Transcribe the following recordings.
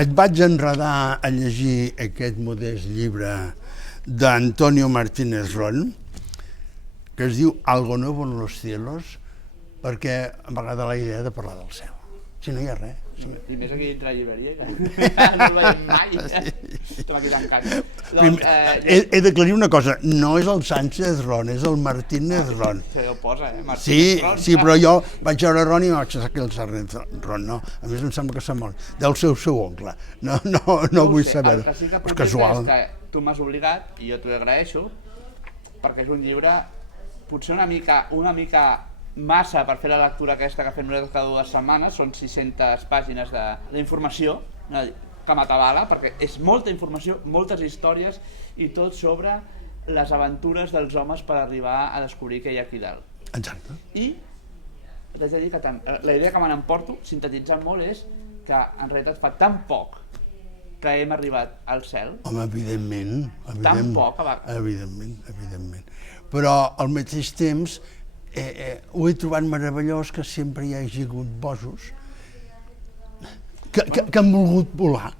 et vaig enredar a llegir aquest modest llibre d'Antonio Martínez Ron, que es diu Algo nuevo en los cielos, perquè m'agrada la idea de parlar del cel. Si no hi ha res. I més aquí dintre la llibreria, que no el veiem mai. Estem aquí tancats. He d'aclarir una cosa, no és el Sánchez Ron, és el Martínez Ron. Se ho posa, Martínez Ron. Sí, però jo vaig veure Ron i vaig pensar que el Sánchez Ron, no. A més em sembla que s'ha mort. Deu ser el seu oncle. No vull saber. El que sí que puc dir és que tu m'has obligat, i jo t'ho agraeixo, perquè és un llibre potser una mica massa per fer la lectura aquesta que fem nosaltres cada 2 setmanes. Són 600 pàgines d'informació que m'atabala, perquè és molta informació, moltes històries i tot sobre les aventures dels homes per arribar a descobrir què hi ha aquí dalt. Exacte. I t'haig de dir que la idea que me n'emporto, sintetitzant molt, és que en realitat fa tan poc que hem arribat al cel. Home, evidentment. Tan poc, Evidentment. Però al mateix temps ho he trobat meravellós que sempre hi hagi hagut bojos que han volgut volar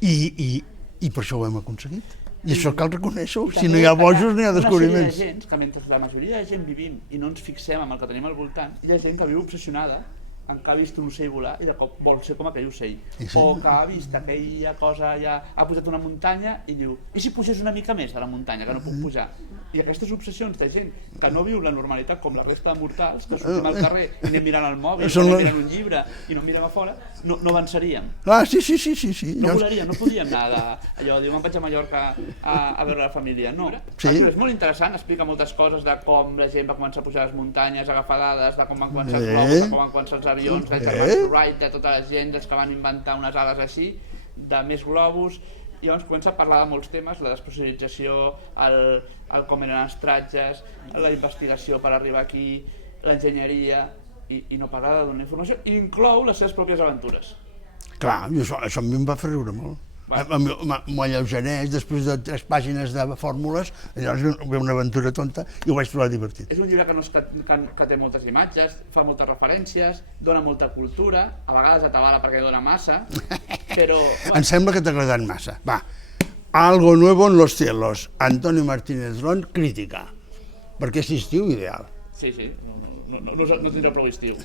i per això ho hem aconseguit. I això cal reconèixer-ho. Si no hi ha bojos, no hi ha descobriments. Hi ha gent que mentre la majoria de gent vivim i no ens fixem en el que tenim al voltant, hi ha gent que viu obsessionada en que ha vist un ocell volar i de cop vol ser com aquell ocell. O que ha vist aquella cosa allà, ha pujat una muntanya i diu, i si pugés una mica més de la muntanya, que no puc pujar? I aquestes obsessions de gent que no viu la normalitat com la resta de mortals, que sortim al carrer i anem mirant el mòbil, anem mirant un llibre i no mirem a fora, no avançaríem. Sí. No volaríem, no podíem anar allò, diu, me'n vaig a Mallorca a veure la família. No. Sí. És molt interessant, explica moltes coses de com la gent va començar a pujar les muntanyes, a agafar dades, de com van començar els globus, de com van començar els avions, dels germans Wright, de tota la gent, dels que van inventar unes ales així, de més globus. I llavors comença a parlar de molts temes, la despressurització, el com eren els tratges, la investigació per arribar aquí, l'enginyeria, i no para de donar informació, i inclou les seves pròpies aventures. Clar, això a mi em va fer riure molt. M'ho alleugereix, després de 3 pàgines de fórmules, llavors ve una aventura tonta i ho vaig trobar divertit. És un llibre que té moltes imatges, fa moltes referències, dona molta cultura, a vegades atabala perquè dona massa, però... Em sembla que t'ha agradat massa. Va, Algo nuevo en los cielos, Antonio Martínez Ron, crítica, perquè és estiu ideal. Sí, no tindrà prou estiu.